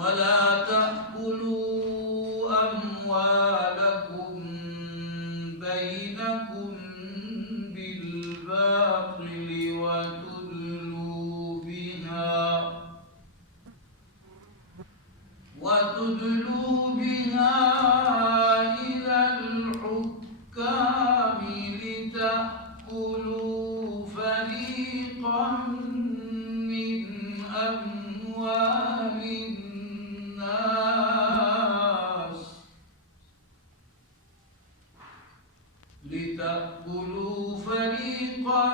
ولا تأكلوا أموالكم بينكم بالباطل وتدلوا بها إلى الحكام لتأكلوا فريقا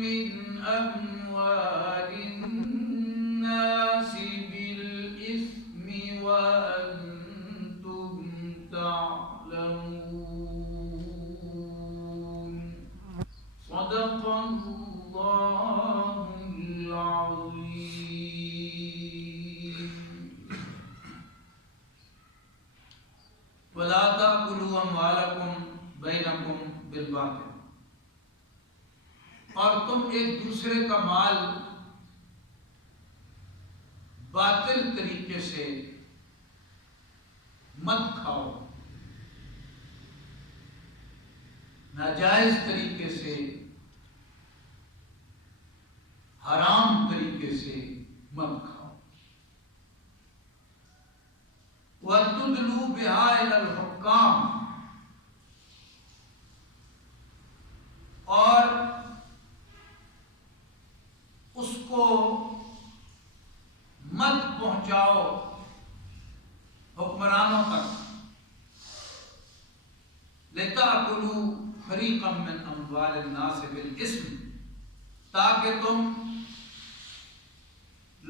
من أموال الناس بالإثم وأنتم تعلمون. صدق الله العظيم. ولا تأكلوا أموالكم بينكم بالباطل، اور تم ایک دوسرے کا مال باطل طریقے سے مت کھاؤ، ناجائز طریقے سے، حرام طریقے سے مت کھاؤ۔ وَتُدْلُوا بِهَا إِلَى الْحُكَّامِ، اور اس کو مت پہنچاؤ حکمرانوں تک۔ لِتَأْكُلُوا فَرِيقًا مِّنْ أَمْوَالِ النَّاسِ بِالْإِثْمِ، تاکہ تم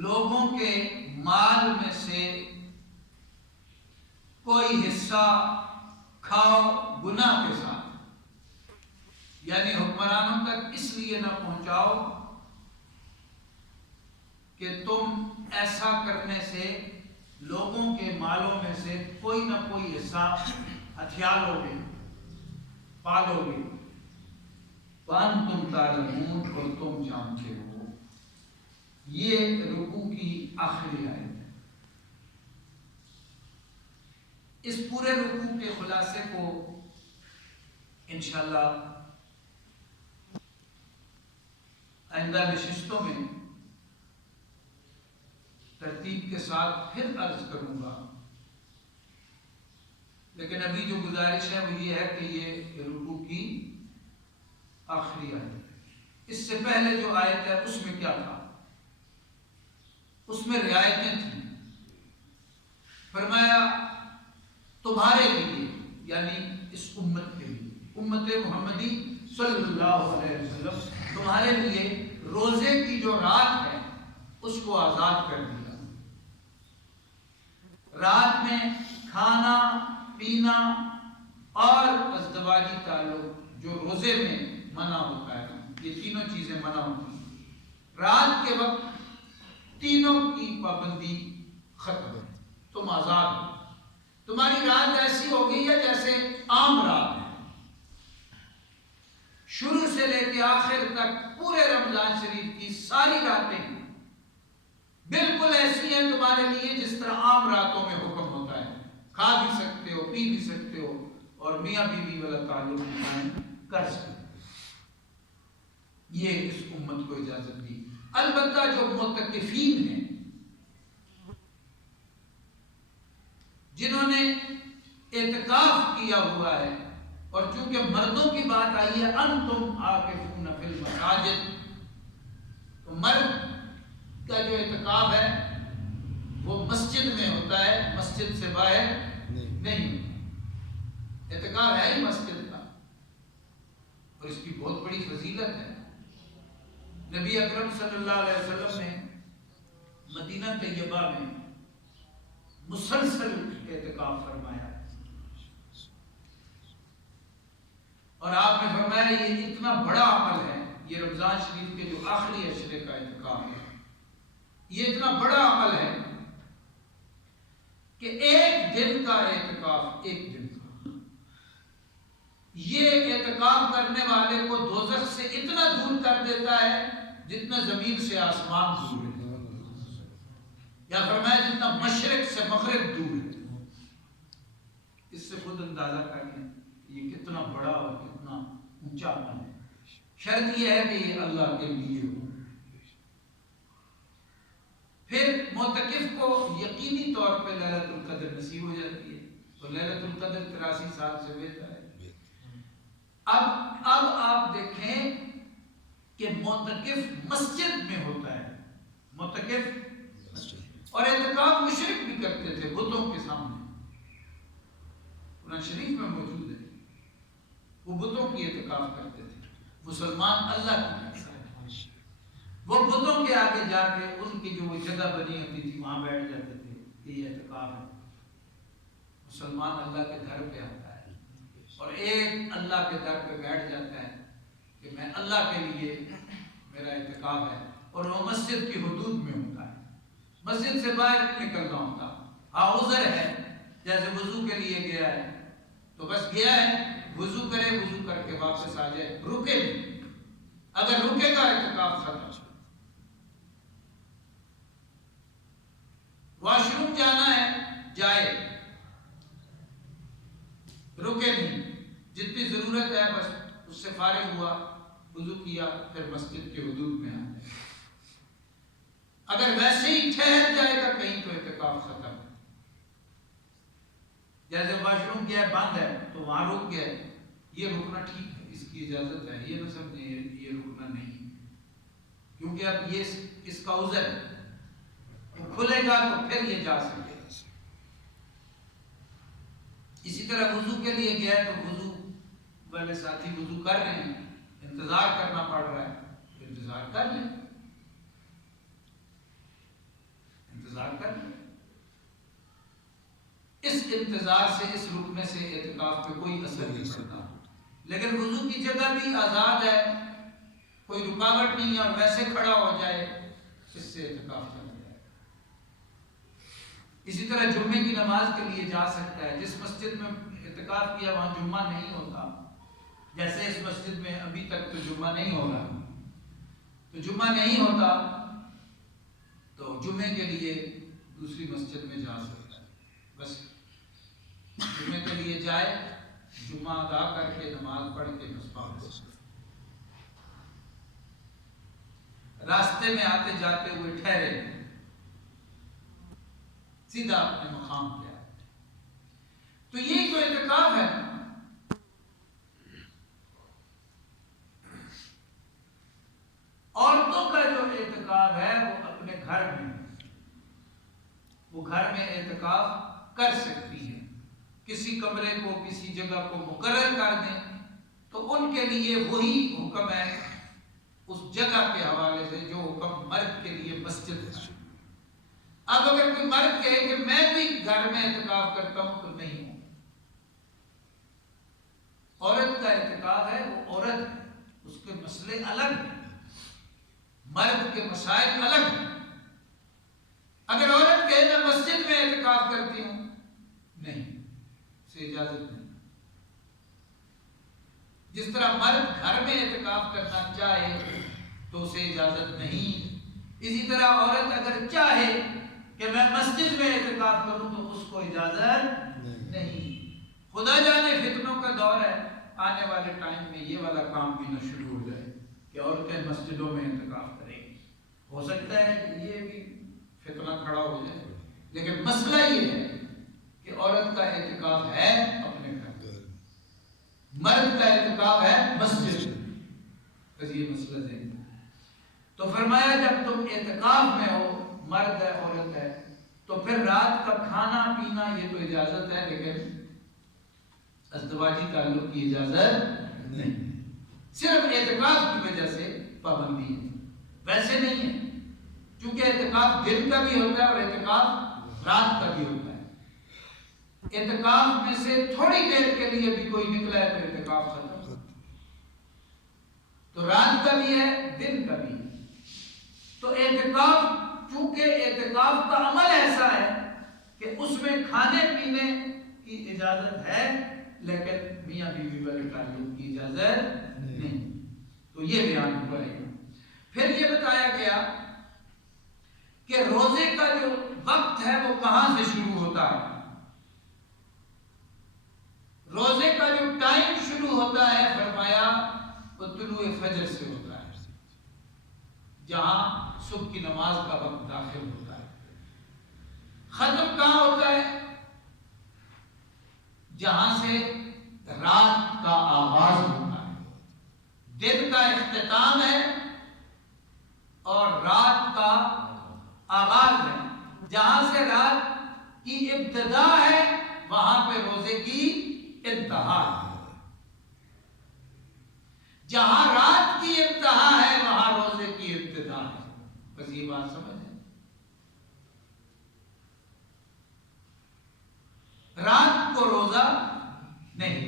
لوگوں کے مال میں سے کوئی حصہ کھاؤ گناہ کے ساتھ۔ یعنی حکمرانوں تک اس لیے نہ پہنچاؤ کہ تم ایسا کرنے سے لوگوں کے مالوں میں سے کوئی نہ کوئی حصہ ہتھیالو گے، پالو گے۔ وَأَنْتُمْ تَعْلَمُونَ، اور تم جانتے ہو۔ یہ رکوع کی آخری آیت ہے۔ اس پورے رکوع کے خلاصے کو انشاءاللہ آئندہ نشستوں میں ترتیب کے ساتھ پھر عرض کروں گا، لیکن ابھی جو گزارش ہے وہ یہ ہے کہ یہ رکوع کی آخری آیت ہے۔ اس سے پہلے جو آیت ہے اس میں کیا تھا؟ اس میں رعایتیں تھیں۔ فرمایا تمہارے لیے، یعنی اس امت کے لیے، امت محمدی صلی اللہ علیہ وسلم، تمہارے لیے روزے کی جو رات ہے اس کو آزاد کر دیا۔ رات میں کھانا پینا اور ازدواجی تعلق جو روزے میں منع ہوتا ہے، یہ تینوں چیزیں منع ہوتی ہیں۔ رات کے وقت تینوں کی پابندی ختم ہے، تم آزاد ہو۔ تمہاری رات ایسی ہو گئی ہے جیسے عام رات ہے، شروع سے لے کے آخر تک پورے رمضان شریف کی ساری راتیں بالکل ایسی ہیں تمہارے لیے جس طرح عام راتوں میں حکم ہوتا ہے۔ کھا بھی سکتے ہو، پی بھی سکتے ہو، اور میاں بیوی والا تعلق قائم کر سکتے ہو۔ یہ اس امت کو اجازت دی۔ البتہ جو معتکفین ہیں، جنہوں نے اعتکاف کیا ہوا ہے، اور چونکہ مردوں کی بات آئی ہے انتم عاکفون فی المساجد، تو مرد کا جو اعتکاف ہے وہ مسجد میں ہوتا ہے، مسجد سے باہر نہیں ہوتا۔ اعتکاف ہے ہی مسجد کا، اور اس کی بہت بڑی فضیلت ہے۔ نبی اکرم صلی اللہ علیہ وسلم نے مدینہ طیبہ میں مسلسل اعتکاف فرمایا، اور آپ نے فرمایا یہ اتنا بڑا عمل ہے، یہ رمضان شریف کے جو آخری عشرے کا اعتکاف ہے، یہ اتنا بڑا عمل ہے کہ ایک دن کا اعتکاف، ایک دن کا، یہ اعتکاف کرنے والے کو دوزخ سے اتنا دور کر دیتا ہے جتنا زمین سے آسمان دور ہے، یا فرمایا جتنا اندازہ کر لیں یہ کتنا بڑا اور کتنا اونچا عمل ہے. شرط یہ ہے کہ یہ اللہ کے لیے ہو. پھر معتکف کو یقینی طور پہ لیلۃ القدر نصیب ہو جاتی ہے. تو لیلۃ القدر 83 سال سے بہتر ہے. اب آپ دیکھیں کہ معتکف مسجد میں ہوتا ہے. معتکف اور اعتکاف مشرک بھی کرتے تھے بتوں کے سامنے. قرآن شریف میں موجود ہے وہ بتوں کی اعتکاف کرتے تھے. مسلمان اللہ کی طرف وہ بتوں کے آگے جا کے ان کی جو جگہ بنی ہوتی تھی وہاں بیٹھ جاتے تھے. یہ اعتکاف ہے. مسلمان اللہ کے در پہ آتا ہے اور ایک اللہ کے در پہ بیٹھ جاتا ہے کہ میں اللہ کے لیے میرا اعتکاف ہے. اور وہ مسجد کی حدود میں ہوتا ہے. مسجد سے باہر نکلنا ہوتا. ہاں عذر ہے جیسے وضو کے لیے گیا ہے تو بس گیا ہے وضو کرے, وضو کر کے واپس آ جائے, رکے نہیں. اگر رکے گا اعتکاف ختم. واش روم جانا ہے جائے, رکے نہیں. جتنی ضرورت ہے بس اس سے فارغ ہوا, وضو کیا, پھر مسجد کے حدود میں آ جائے. اگر ویسے ہی ٹھہر جائے گا کہیں تو اعتکاف ختم. جیسے واش روم گیا بند ہے تو وہاں رک گیا, یہ رکنا ٹھیک ہے, اس کی اجازت ہے. یہ نہ سمجھیں یہ رکنا نہیں, کیونکہ اب یہ اس کا عذر ہے. وہ کھلے گا تو پھر یہ جا سکے. اسی طرح وضو کے لیے گیا تو وضو والے ساتھی وضو کر رہے ہیں, انتظار کرنا پڑ رہا ہے, انتظار کر لیں, انتظار کر لیں. اس انتظار سے, اس رکنے سے اعتکاف پہ کوئی اثر نہیں پڑتا. لیکن وضو کی جگہ بھی آزاد ہے, کوئی رکاوٹ نہیں ہے, اور ویسے کھڑا ہو جائے اس سے اعتکاف چل جائے. اسی طرح جمعے کی نماز کے لیے جا سکتا ہے. جس مسجد میں اعتکاف کیا وہاں جمعہ نہیں ہوتا, جیسے اس مسجد میں ابھی تک تو جمعہ نہیں ہو رہا, تو جمعہ نہیں ہوتا تو جمعے کے لیے دوسری مسجد میں جا سکتا ہے. بس جمعے کے لیے جائے, جمعہ ادا کر کے نماز پڑھ کے بس واپس. راستے میں آتے جاتے ہوئے ٹھہرے, سیدھا اپنے مقام پہ آئے. تو یہ جو اعتکاف ہے عورتوں کا جو اعتکاف ہے وہ اپنے گھر میں, وہ گھر میں اعتکاف کر سکتی ہیں. کسی کمرے کو, کسی جگہ کو مقرر کر دیں تو ان کے لیے وہی حکم ہے اس جگہ کے حوالے سے جو حکم مرد کے لیے مسجد ہے. اب اگر کوئی مرد کہے کہ میں بھی گھر میں اعتکاف کرتا ہوں تو نہیں ہوں. عورت کا اعتکاف ہے وہ عورت ہے, اس کے مسئلے الگ ہیں, مرد کے مسائل الگ ہیں. اگر عورت کہے میں مسجد میں اعتکاف کرتی ہوں, نہیں, اسے اجازت نہیں. جس طرح مرد گھر میں اعتکاف کرنا چاہے تو اسے اجازت نہیں, اسی طرح عورت اگر چاہے کہ میں مسجد میں اعتکاف کروں تو اس کو اجازت نہیں. خدا جانے فتنوں کا دور ہے, آنے والے ٹائم میں یہ والا کام بھی نہ شروع ہو جائے کہ عورتیں مسجدوں میں اعتکاف کریں گی. ہو سکتا ہے کہ یہ بھی فتنہ کھڑا ہو جائے, لیکن مسئلہ یہ ہے کہ عورت کا اعتکاف ہے اپنے گھر, مرد کا اعتکاف ہے مسجد. بس یہ مسئلہ ذہن. تو فرمایا جب تم اعتکاف میں ہو, مرد ہے عورت ہے, تو پھر رات کا کھانا پینا یہ تو اجازت ہے, لیکن ازدواجی تعلق کی اجازت نہیں. صرف اعتکاف کی وجہ سے پابندی ہے, ویسے نہیں ہے. چونکہ اعتکاف دن کا بھی ہوتا ہے اور اعتکاف رات کا بھی ہوتا ہے. اعتکاف میں سے تھوڑی دیر کے لیے بھی کوئی نکلا ہے تو اعتکاف ختم. تو رات کا بھی ہے, دن کا بھی ہے. تو اعتکاف, چونکہ اعتکاف کا عمل ایسا ہے کہ اس میں کھانے پینے کی اجازت ہے, لیکن میاں بیوی والے تعلق کی اجازت نہیں. تو یہ بیان ہوا ہے. پھر یہ بتایا گیا کہ روزے کا جو وقت ہے وہ کہاں سے شروع ہوتا ہے. روزے کا جو ٹائم شروع ہوتا ہے فرمایا وہ طلوع فجر سے ہوتا ہے، جہاں صبح کی نماز کا وقت داخل ہوتا ہے۔ ختم کہاں ہوتا ہے؟ جہاں سے رات کا آغاز ہوتا ہے، دن کا اختتام ہے اور رات کا آغاز ہے۔ جہاں سے رات کی ابتدا ہے وہاں پہ روزے کی انتہا ہے، جہاں رات کی انتہا ہے وہاں روزے کی ابتدا ہے۔ بس یہ بات سمجھ ہے۔ رات کو روزہ نہیں،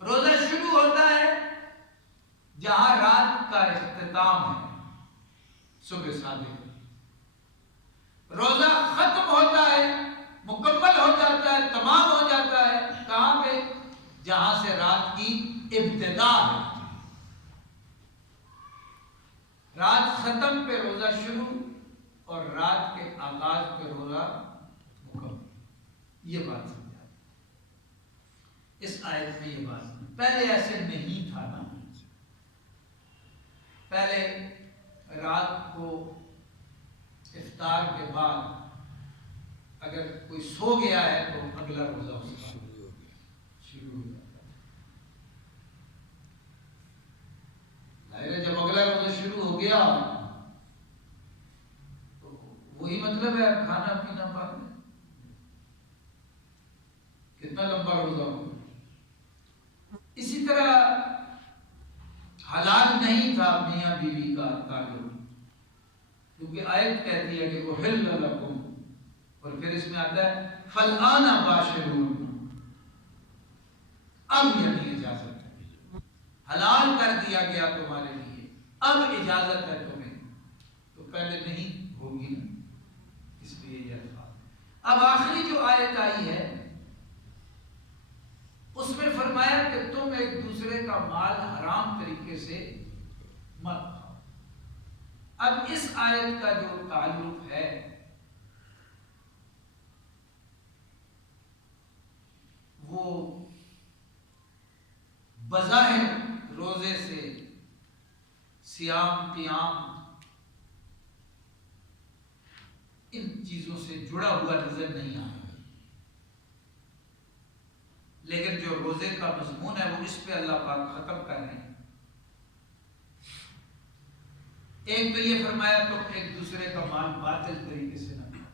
روزہ شروع ہوتا ہے جہاں رات کا اختتام ہے، صبح صادق۔ روزہ ختم ہوتا ہے، مکمل ہو جاتا ہے، تمام ہو جاتا ہے کہاں پہ؟ جہاں سے رات کی ابتدا ہے۔ رات ختم پہ روزہ شروع اور رات کے آغاز پہ روزہ مکمل۔ یہ بات سمجھا اس آیت میں، یہ بات پہلے ایسے نہیں تھا نا۔ پہلے رات کو افطار کے بعد اگر کوئی سو گیا ہے تو اگلا روزہ اس کا شروع ہو جاتا ہے۔ ظاہر ہے جب اگلا روزہ شروع ہو گیا تو وہی مطلب ہے کھانا پینا بعد میں۔ کتنا لمبا روزہ ہو۔ اسی طرح حلال نہیں تھا میاں بیوی کا تعلق، کیونکہ آیت کہتی ہے کہ احل لکم، اور پھر اس میں آتا ہے فالآن باشرون، اب یعنی اجازت ہے، حلال کر دیا گیا تمہارے لیے، اب اجازت ہے تمہیں، تو پہلے نہیں ہوگی نا، اس لیے یہ الفاظ۔ اب آخری جو آیت آئی ہے اس میں فرمایا کہ تم ایک دوسرے کا مال حرام طریقے سے مت کھاؤ۔ اب اس آیت کا جو تعلق ہے وہ بظاہر روزے سے، صیام قیام ان چیزوں سے جڑا ہوا نظر نہیں آیا، لیکن جو روزے کا مضمون ہے وہ اس پہ اللہ پاک ختم کر رہے ہیں۔ ایک تو یہ فرمایا تم ایک دوسرے کا مال باطل طریقے سے نہ کھاؤ۔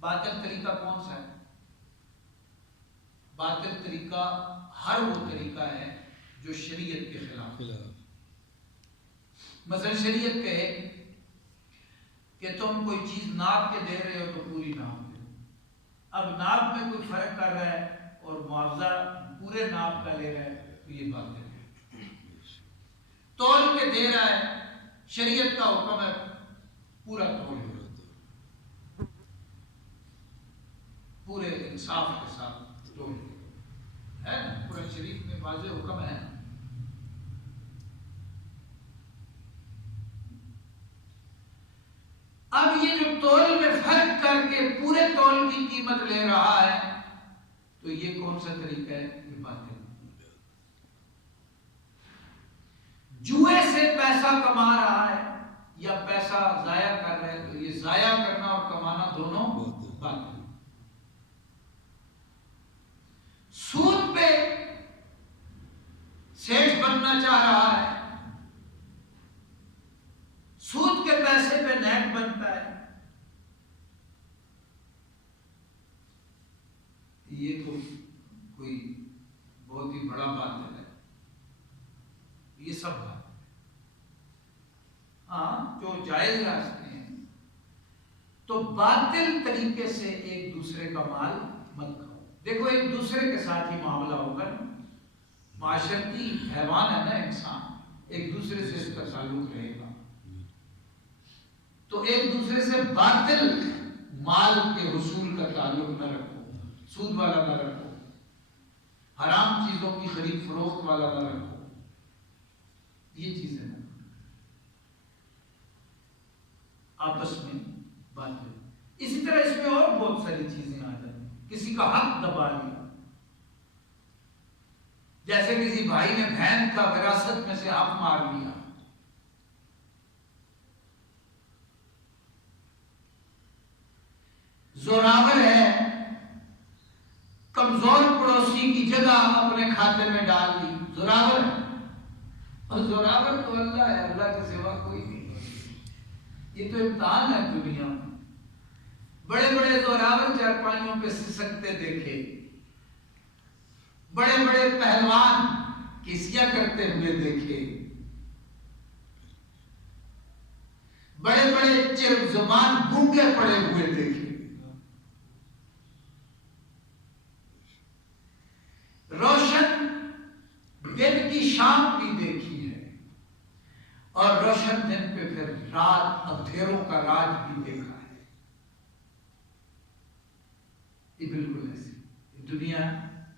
باطل طریقہ کون سا ہے؟ باطل طریقہ ہر وہ طریقہ ہے جو شریعت کے خلاف ہے۔ مثلا شریعت کہے کہ تم کوئی چیز ناپ کے دے رہے ہو تو پوری ناپ دو، اب ناپ میں کوئی فرق کر رہا ہے اور معاوضہ پورے ناپ کا لے رہا ہے تو یہ بات ہے۔ تول کے دے رہا ہے، شریعت کا حکم ہے پورا تول، پورے انصاف کے ساتھ تول ہے نا، قرآن شریف میں واضح حکم ہے۔ اب یہ جو تول میں فرق کر کے پورے تول کی قیمت لے رہا ہے تو یہ کون سا طریقہ ہے؟ یہ باطل۔ جوئے سے پیسہ کما رہا ہے یا پیسہ ضائع کر رہا ہے تو یہ ضائع کرنا اور کمانا دونوں باطل۔ سود پہ سیٹھ بننا چاہ رہا ہے، سود کے پیسے پہ نیک بنتا ہے، یہ تو کوئی بہت ہی بڑا باطل ہے۔ یہ سب بات ہاں جو جائز راستے ہیں، تو باطل طریقے سے ایک دوسرے کا مال مت کھاؤ۔ دیکھو ایک دوسرے کے ساتھ ہی معاملہ ہوگا، معاشرتی حیوان ہے نا انسان، ایک دوسرے سے اس کا تعلق رہے گا، تو ایک دوسرے سے باطل مال کے حصول کا تعلق نہ رکھو، سود والا نہ رکھو، حرام چیزوں کی خرید فروخت والا نہ رکھو، یہ چیزیں نہ آپس میں بات ہے۔ اسی طرح اس میں اور بہت ساری چیزیں آ جاتی ہیں، کسی کا حق دبا لیا، جیسے کسی بھائی نے بہن کا وراثت میں سے حق مار لیا، زوراور ہے، کمزور پڑوسی کی جگہ اپنے کھاتے میں ڈال دی، زوراور ہے۔ اور زوراور تو اللہ ہے، اللہ کے سوا کوئی نہیں۔ یہ تو امتحان ہے دنیا میں۔ بڑے بڑے زوراور چارپائیوں پہ سسکتے دیکھے، بڑے بڑے پہلوان کسیاں کرتے ہوئے دیکھے، بڑے بڑے چرب زبان گونگے پڑے ہوئے دیکھے، روشن دن کی شام بھی دیکھی ہے، اور روشن دن پہ پھر رات اندھیروں کا راج بھی دیکھا ہے۔ یہ بالکل ایسی دنیا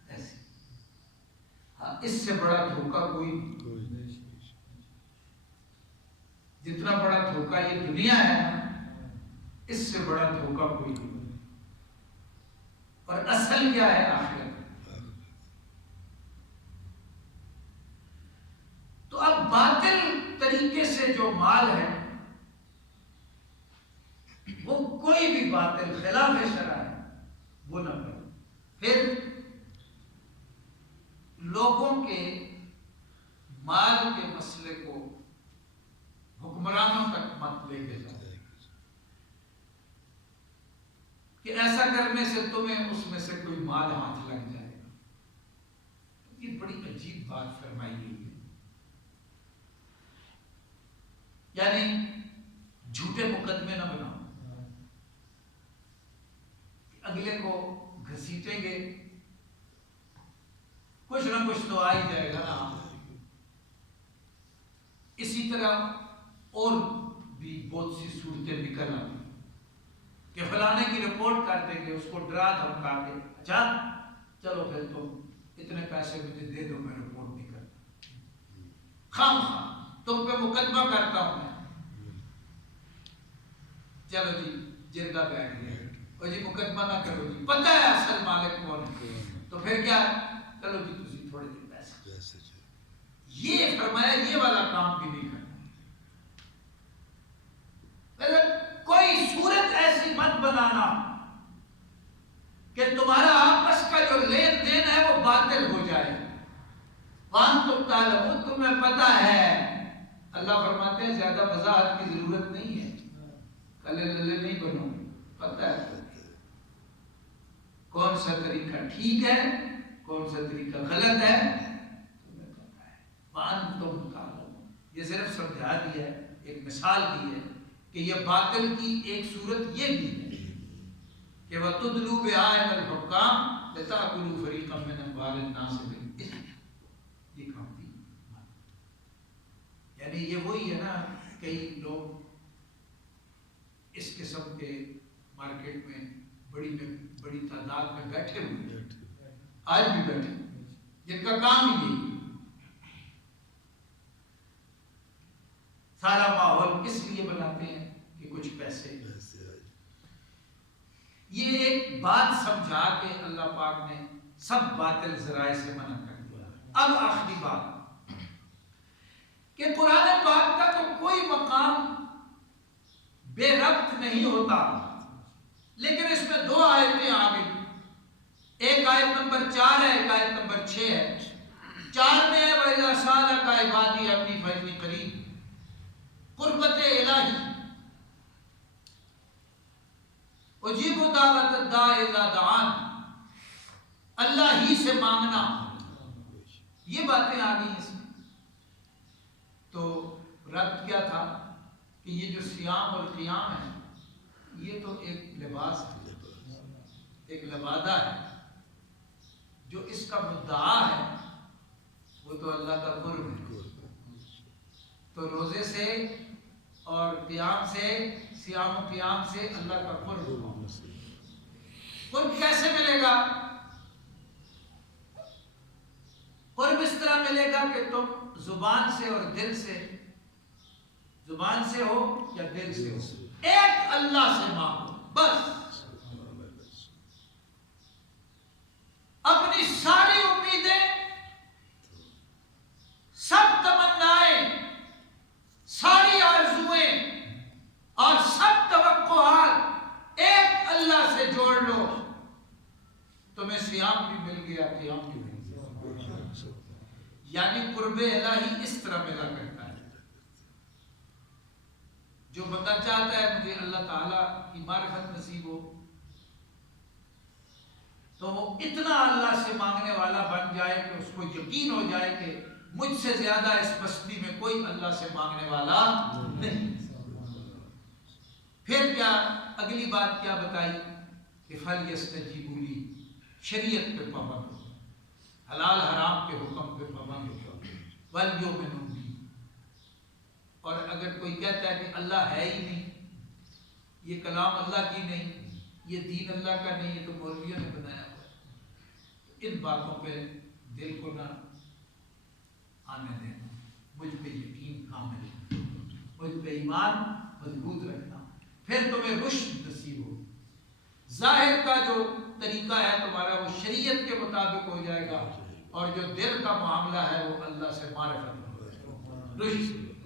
ایسی، ہاں اس سے بڑا دھوکہ کوئی نہیں۔ جتنا بڑا دھوکہ یہ دنیا ہے اس سے بڑا دھوکہ کوئی نہیں۔ اور اصل کیا ہے؟ آخرت۔ تو اب باطل طریقے سے جو مال ہے وہ کوئی بھی باطل خلاف شرع ہے وہ نہ کرو، پھر لوگوں کے مال کے مسئلے کو حکمرانوں تک مت لے کے جاؤ کہ ایسا کرنے سے تمہیں اس میں سے کوئی مال ہاتھ لگ جائے گا۔ یہ بڑی عجیب بات فرمائی گئی ہے، یعنی جھوٹے مقدمے نہ بناؤ، اگلے کو گھسیٹیں گے، کچھ نہ کچھ تو آ ہی جائے گا نا۔ اسی طرح اور بھی بہت سی صورتیں نکل آتی کہ فلانے کی رپورٹ کر دیں گے، اس کو ڈرا دھمکا کے، اچھا چلو پھر تم اتنے پیسے مجھے دے دو، میں رپورٹ نہیں کرتا، خام تم پہ مقدمہ کرتا ہوں میں۔ چلو جی جرگہ بیٹھ گیا، اور جی مقدمہ نہ کرو جی، پتہ ہے اصل مالک کون ہے، تو پھر کیا، چلو جی تسی تھوڑے دن پیسے۔ یہ فرمایا یہ والا کام بھی نہیں کرنا۔ کوئی صورت ایسی مت بنانا کہ تمہارا آپس کا جو لین دین ہے وہ باطل ہو جائے۔ وَأَنْتُمْ تَعْلَمُونَ، تمہیں پتہ ہے۔ اللہ فرماتے ہیں زیادہ وضاحت کی ضرورت نہیں ہے، کلے للے نہیں بنو، پتہ ہے کون سا طریقہ ٹھیک ہے کون سا طریقہ غلط ہے، تمہیں پتہ ہے۔ وَأَنْتُمْ تَعْلَمُونَ، یہ صرف سمجھا دیا ہے، ایک مثال دی ہے کہ یہ باطل کی ایک صورت یہ بھی ہے کہ وَتُدْلُوا بِآيَةِ الْحُكَّامِ لِتَأْكُلُوا فَرِيقًا مِنْ أَمْوَالِ النَّاسِ بِالْإِثْمِ، یہ کام بھی، یعنی یہ وہی ہے نا، کئی لوگ اس قسم کے مارکیٹ میں بڑی تعداد میں بیٹھے ہوئے، آج بھی بیٹھے، جن کا کام ہی یہی، سارا ماحول کس لیے بناتے ہیں کہ کچھ پیسے۔ یہ ایک بات سمجھا کے اللہ پاک نے سب باطل ذرائع سے منع کر دیا۔ اب آخری بات کہ قرآن پاک کا تو کوئی مقام بے ربط نہیں ہوتا، لیکن اس میں دو آیتیں آ گئی، ایک آیت نمبر 4 ہے، ایک آیت نمبر 6 ہے۔ 4 میں ہے وَإِذَا سَأَلَكَ عِبَادِي عَنِّي فَإِنِّي قَرِيبٌ، قربت الہی، اجیب دعوت الداع اذا دعان، اللہ ہی سے مانگنا، یہ باتیں آ گئی اس میں۔ تو رد کیا تھا کہ یہ جو صیام اور قیام ہے یہ تو ایک لباس ہے، ایک لبادہ ہے، جو اس کا مدعا ہے وہ تو اللہ کا قرب ہے۔ تو روزے سے اور قیام سے، صیام و قیام سے اللہ کا قرب، قرب کیسے ملے گا؟ قرب اس طرح ملے گا کہ تم زبان سے اور دل سے، زبان سے ہو یا دل سے ہو، ایک اللہ سے مانگو بس، اپنی ساری امیدیں قیام کی وجہ سے، یعنی قرب الہی اس طرح ملا کرتا ہے۔ جو بندہ چاہتا ہے مجھے اللہ تعالیٰ کی معرفت نصیب ہو، تو وہ اتنا اللہ سے مانگنے والا بن جائے کہ اس کو یقین ہو جائے کہ مجھ سے زیادہ اس بستی میں کوئی اللہ سے مانگنے والا نہیں۔ پھر کیا اگلی بات کیا بتائی کہ فَلْيَسْتَجِيبُوا لِي، شریعت پہ پابند ہو، حلال حرام کے حکم پہ پابند ہو، وَلْيُؤْمِنُوا بِي۔ اور اگر کوئی کہتا ہے کہ اللہ ہے ہی نہیں، یہ کلام اللہ کی نہیں، یہ دین اللہ کا نہیں، یہ تو مولویوں نے بنایا ہوا ہے، ان باتوں پہ دل کو نہ آنے دینا، مجھ پہ یقین کامل، مجھ پہ ایمان مضبوط رکھنا، پھر تمہیں رشد نصیب ہو۔ ظاہر کا جو طریقہ ہے تمہارا وہ شریعت کے مطابق ہو جائے گا، اور جو دل کا معاملہ ہے وہ اللہ سے معرفت ہو۔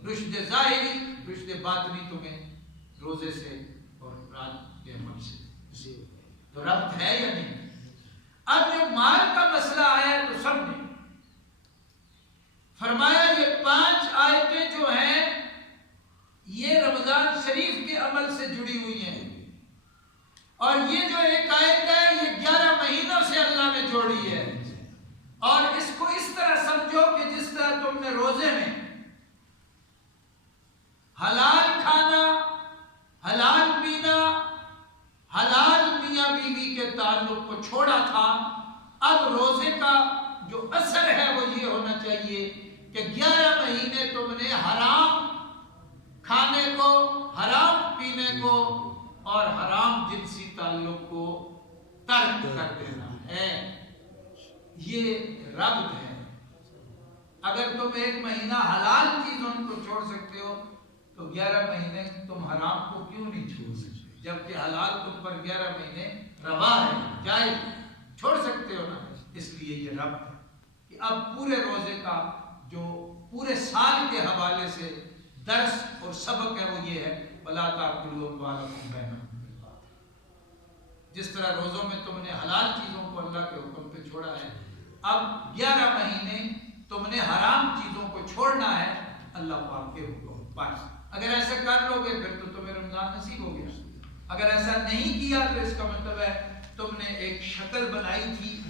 رشد ظاہری، رشد باطنی تمہیں روزے سے اور رات کے عمل سے، تو ربط ہے یا نہیں؟ اب جب مال کا مسئلہ آیا تو سب نے فرمایا یہ 5 آیتیں جو ہیں یہ رمضان شریف کے عمل سے جڑی ہوئی ہیں، اور یہ جو ایک آیت ہے یہ 11 مہینوں سے اللہ نے جوڑی ہے، اور اس کو اس طرح سمجھو کہ جس طرح تم نے روزے میں حلال کھانا، حلال پینا، حلال میاں بیوی کے تعلق کو چھوڑا تھا، اب روزے کا جو اثر ہے وہ یہ ہونا چاہیے کہ 11 مہینے تم نے حرام کھانے کو، حرام پینے کو اور حرام جنسی تعلق کو ترک کر دینا ہے۔ یہ ربط ہے۔ اگر تم 1 مہینہ حلال چیزوں کو چھوڑ سکتے ہو تو 11 مہینے تم حرام کو کیوں نہیں چھوڑ سکتے، جبکہ حلال تم پر 11 مہینے روا ہے، جائز، چھوڑ سکتے ہو نا۔ اس لیے یہ ربط ہے کہ اب پورے روزے کا جو پورے سال کے حوالے سے درس اور سبق ہے وہ یہ ہے وَلَا تَأْكُلُوا أَمْوَالَكُمْ بَيْنَكُمْ بِالْبَاطِلِ۔ جس طرح روزوں میں تم نے حلال چیزوں کو اللہ کے حکم پہ چھوڑا ہے، اب 11 مہینے تم نے حرام چیزوں کو چھوڑنا ہے اللہ پاک کے حکم پر۔ اگر ایسا کر لو گے پھر تو تمہیں رمضان نصیب ہو گیا۔ اگر ایسا نہیں کیا تو اس کا مطلب ہے تم نے ایک شکل بنائی تھی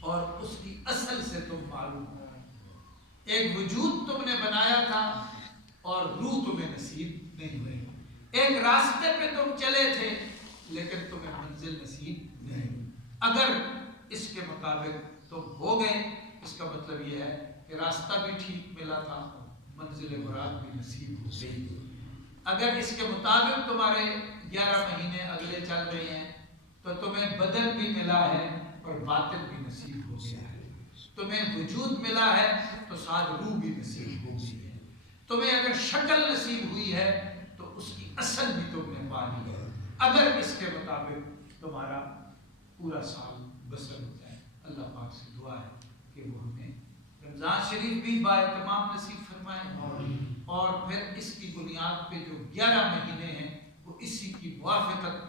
اور اس کی اصل سے تم معلوم ہو، ایک وجود تم نے بنایا تھا اور روح تمہیں نصیب نہیں ہوئی، ایک راستے پہ تم چلے تھے لیکن تمہیں منزل نصیب نہیں ہوئی۔ اگر اس کے مطابق تم ہو گئے، اس کا مطلب یہ ہے کہ راستہ بھی ٹھیک ملا تھا، منزل مراد بھی نصیب ہو گئی۔ اگر اس کے مطابق تمہارے 11 مہینے اگلے چل رہے ہیں تو تمہیں بدن بھی ملا ہے اور باطن بھی نصیب ہو گیا ہے، تمہیں وجود ملا ہے تو ساتھ روح بھی نصیب ہو گئی ہے، تمہیں اگر شکل نصیب ہوئی ہے تو اس کی اصل بھی تم نے پا لی ہے، اگر اس کے مطابق تمہارا پورا سال بسر ہو جائے۔ اللہ پاک سے دعا ہے کہ وہ ہمیں رمضان شریف بھی با اہتمام نصیب فرمائے، اور پھر اس کی بنیاد پہ جو 11 مہینے ہیں وہ اسی کی موافقت